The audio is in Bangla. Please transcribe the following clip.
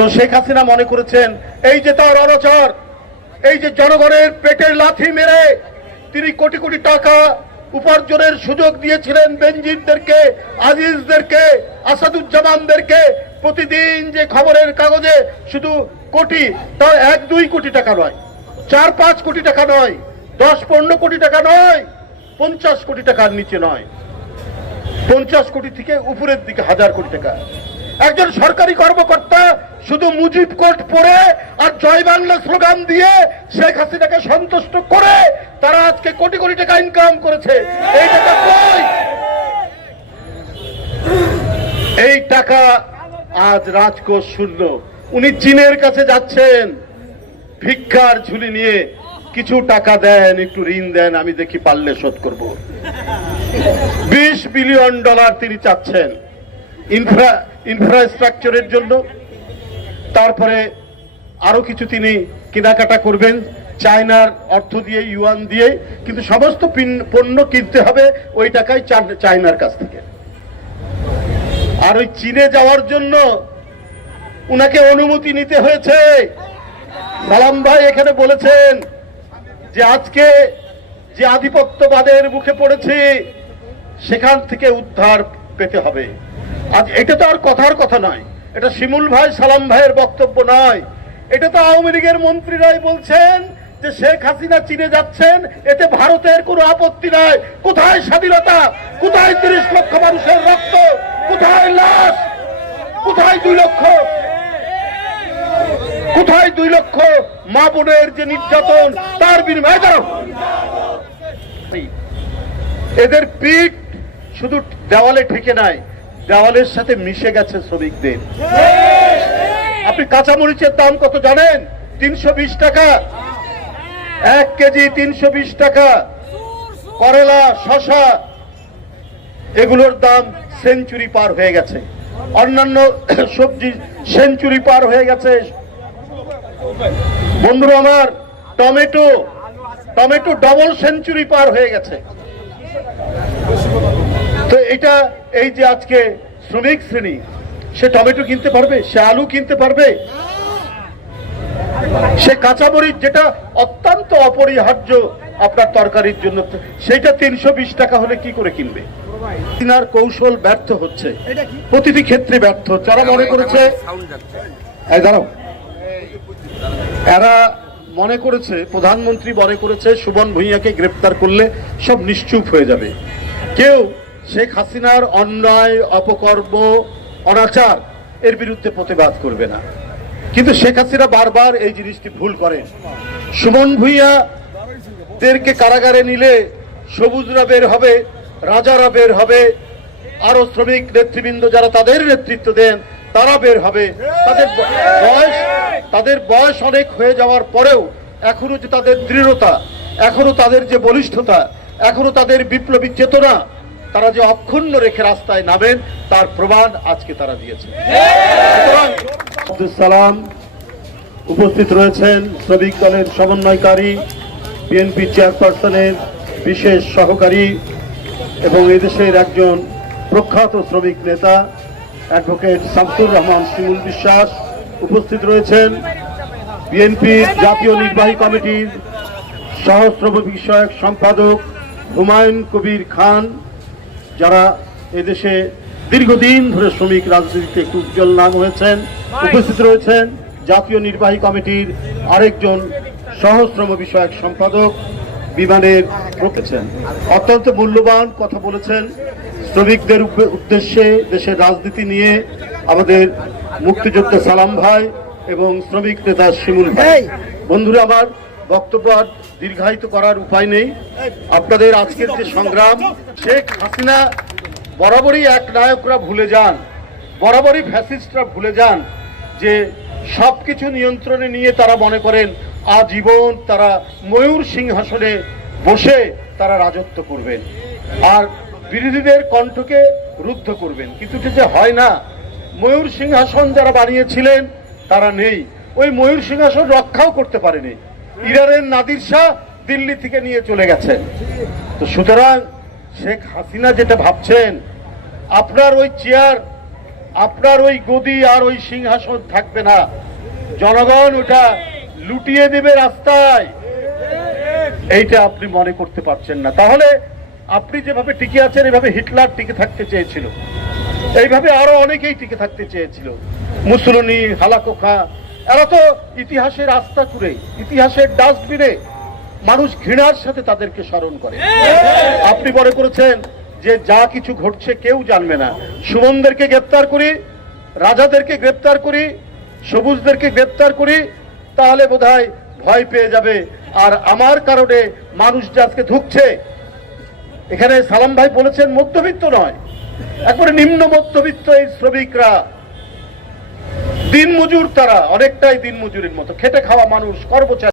তো শেখ হাসিনা মনে করেছেন, এই যে তার অনাচার, এই যে জনগণের পেটের লাথি মেরে তিনি কোটি কোটি টাকা উপার্জনের সুযোগ দিয়েছিলেন বেঞ্জিরদেরকে আজিজদেরকে, আসাদুজ্জামানদেরকে, প্রতিদিন যে খবরের কাগজে শুধু কোটি, তার এক দুই কোটি টাকা নয়, চার পাঁচ কোটি টাকা নয়, দশ পনেরো কোটি টাকা নয়, পঞ্চাশ কোটি টাকার নিচে নয়, পঞ্চাশ কোটি থেকে উপরের দিকে হাজার কোটি টাকা। একজন সরকারি কর্মকর্তা শুধু মুজিব কোট পরে আর জয় বাংলা স্লোগান দিয়ে শেখ হাসিনাকে সন্তুষ্ট করে তারা আজকে কোটি কোটি টাকা ইনকাম করেছে। এই টাকা কই? এই টাকা আজ রাজকোষ শূন্য। উনি চীনের কাছে যাচ্ছেন। ভিক্ষার ঝুলি নিয়ে কিছু টাকা দেন, একটু ঋণ দেন, আমি দেখি পারলে শোধ করব। বিশ বিলিয়ন ডলার তিনি চাচ্ছেন। ইনফ্রা ইনফ্রাস্ট্রাকচারের জন্য তারপরে আরও কিছু তিনি কেনাকাটা করবেন, চায়নার অর্থ দিয়ে, ইউয়ান দিয়ে, কিন্তু সমস্ত পণ্য কিনতে হবে ওই টাকায় চায়নার কাছ থেকে। আর ওই চীনে যাওয়ার জন্য উনাকে অনুমতি নিতে হয়েছে। সালাম ভাই এখানে বলেছেন যে আজকে যে আধিপত্যবাদের মুখে পড়েছে, সেখান থেকে উদ্ধার পেতে হবে। আজ এটা তো আর কথার কথা নয়। এটা শিমুল ভাই, সালাম ভাইয়ের বক্তব্য নয়। এটা তো আওয়ামী লীগের মন্ত্রীরাই বলছেন যে শেখ হাসিনা চীনে যাচ্ছেন, এতে ভারতের কোনো আপত্তি নাই। কোথায় স্বাধীনতা? কোথায় তিরিশ লক্ষ মানুষের রক্ত? কোথায় লাশ? কোথায় দুই লক্ষ? কোথায় দুই লক্ষ মা বোনের যে নির্যাতন? তার বিনিময়ে দাঁড়াও। এদের পিঠ শুধু দেওয়ালে ঠেকে নাই। দেওয়ালের সাথে মিশে গেছে শ্রমিকদের। আপনি কাঁচামরিচের দাম কত জানেন? তিনশো বিশ টাকা। এক কেজি তিনশো বিশ টাকা। করলা শশা এগুলোর দাম সেঞ্চুরি পার হয়ে গেছে। অন্যান্য সবজি সেঞ্চুরি পার হয়ে গেছে। বন্ধুরা আমার, টমেটো টমেটো ডবল সেঞ্চুরি পার হয়ে গেছে। তো এটা এই যে আজকে শ্রমিক শ্রেণি সে টমেটো কিনতে পারবে সে আলু কিনতে পারবে। সে কাঁচামরিচ যেটা অত্যন্ত অপরিহার্য আপনার তরকারির জন্য সেটা তিনশো বিশ টাকা হলে কি করে কিনবে? কিনার কৌশল ব্যর্থ হচ্ছে। প্রতিটি ক্ষেত্রে ব্যর্থ যারা মনে করেছে দাঁড়াও। এরা মনে করেছে প্রধানমন্ত্রী মনে করেছে সুবন ভূঁইয়াকে গ্রেপ্তার করলে সব নিশ্চুপ হয়ে যাবে। কেউ শেখ হাসিনার অন্যায়, অপকর্ম, অনাচার এর বিরুদ্ধে প্রতিবাদ করবে না। কিন্তু শেখ হাসিনা বারবার এই জিনিসটি ভুল করেন। সুমন ভূঁইয়া দেরকে কারাগারে নিলে সবুজরা বের হবে, রাজারা বের হবে, আরও শ্রমিক নেতৃবৃন্দ যারা তাদের নেতৃত্ব দেন, তারা বের হবে। তাদের বয়স তাদের বয়স অনেক হয়ে যাওয়ার পরেও এখনও যে তাদের দৃঢ়তা, এখনও তাদের যে বলিষ্ঠতা, এখনও তাদের বিপ্লবী চেতনা তারা যে অক্ষুণ্ণ রেখে রাস্তায় নামেন, তার প্রমাণ আজকে তারা দিয়েছে। সালাম উপস্থিত রয়েছেন শ্রমিক দলের সমন্বয়কারী বিএনপি চেয়ারপারসনের বিশেষ সহকারী এবং এদেশের একজন প্রখ্যাত শ্রমিক নেতা অ্যাডভোকেট শামসুর রহমান শিমুল বিশ্বাস উপস্থিত রয়েছেন। বিএনপির জাতীয় নির্বাহী কমিটির সহস্রম বিষয়ক সম্পাদক হুমায়ুন কবির খান যারা এদেশে দীর্ঘদিন ধরে শ্রমিক রাজনীতিতে একটু উজ্জ্বল নাম হয়েছেন উপস্থিত রয়েছেন জাতীয় নির্বাহী কমিটির আরেকজন সহশ্রম বিষয়ক সম্পাদক বিমানের রয়েছেন অত্যন্ত মূল্যবান কথা বলেছেন। শ্রমিকদের উদ্দেশ্যে দেশের রাজনীতি নিয়ে আমাদের মুক্তিযোদ্ধা সালাম ভাই এবং শ্রমিক নেতা শিমুল ভাই। বন্ধুরা আমার বক্তব্য আর দীর্ঘায়িত করার উপায় নেই। আপনাদের আজকের যে সংগ্রাম, শেখ হাসিনা বরাবরই এক নায়করা ভুলে যান, বরাবরই ফ্যাসিস্টরা ভুলে যান যে সব কিছু নিয়ন্ত্রণে নিয়ে তারা মনে করেন, আজীবন তারা ময়ূর সিংহাসনে বসে তারা রাজত্ব করবেন আর বিরোধীদের কণ্ঠকে রুদ্ধ করবেন। কিন্তু যে হয় না, ময়ূর সিংহাসন যারা বানিয়েছিলেন, তারা নেই। ওই ময়ূর সিংহাসন রক্ষাও করতে পারেনি। ইরানের নাদির শাহ দিল্লি থেকে নিয়ে চলে গেছেন। তো সুতরাং শেখ হাসিনা যেটা ভাবছেন, আপনার ওই চেয়ার, আপনার ওই গদি আর ওই সিংহাসন থাকবে না। জনগণ ওটা লুটিয়ে দেবে রাস্তায়। এইটা আপনি মনে করতে পারছেন না। তাহলে আপনি যেভাবে টিকে আছেন, এভাবে হিটলার টিকে থাকতে চেয়েছিল। এইভাবে আরও অনেকেই টিকে থাকতে চেয়েছিল। মুসলুনি হালাকোখা এরা তো ইতিহাসের আস্থা করে ইতিহাসের ডাস্টবিনে মানুষ ঘৃণার সাথে তাদেরকে স্মরণ করে। আপনি মনে করেছেন যে যা কিছু ঘটছে কেউ জানবে না। সুমনদেরকে গ্রেপ্তার করি, রাজাদেরকে গ্রেপ্তার করি, সবুজদেরকে গ্রেপ্তার করি, তাহলে বোধহয় ভয় পেয়ে যাবে। আর আমার কারণে মানুষ যে আজকে ধুকছে, এখানে সালাম ভাই বলেছেন মধ্যবিত্ত নয়, একবারে নিম্ন মধ্যবিত্ত এই শ্রমিকরা। দিনমজুর তারা অনেকটাই দিনমজুরের মতো। খেটে খাওয়া মানুষ কর্মচারী।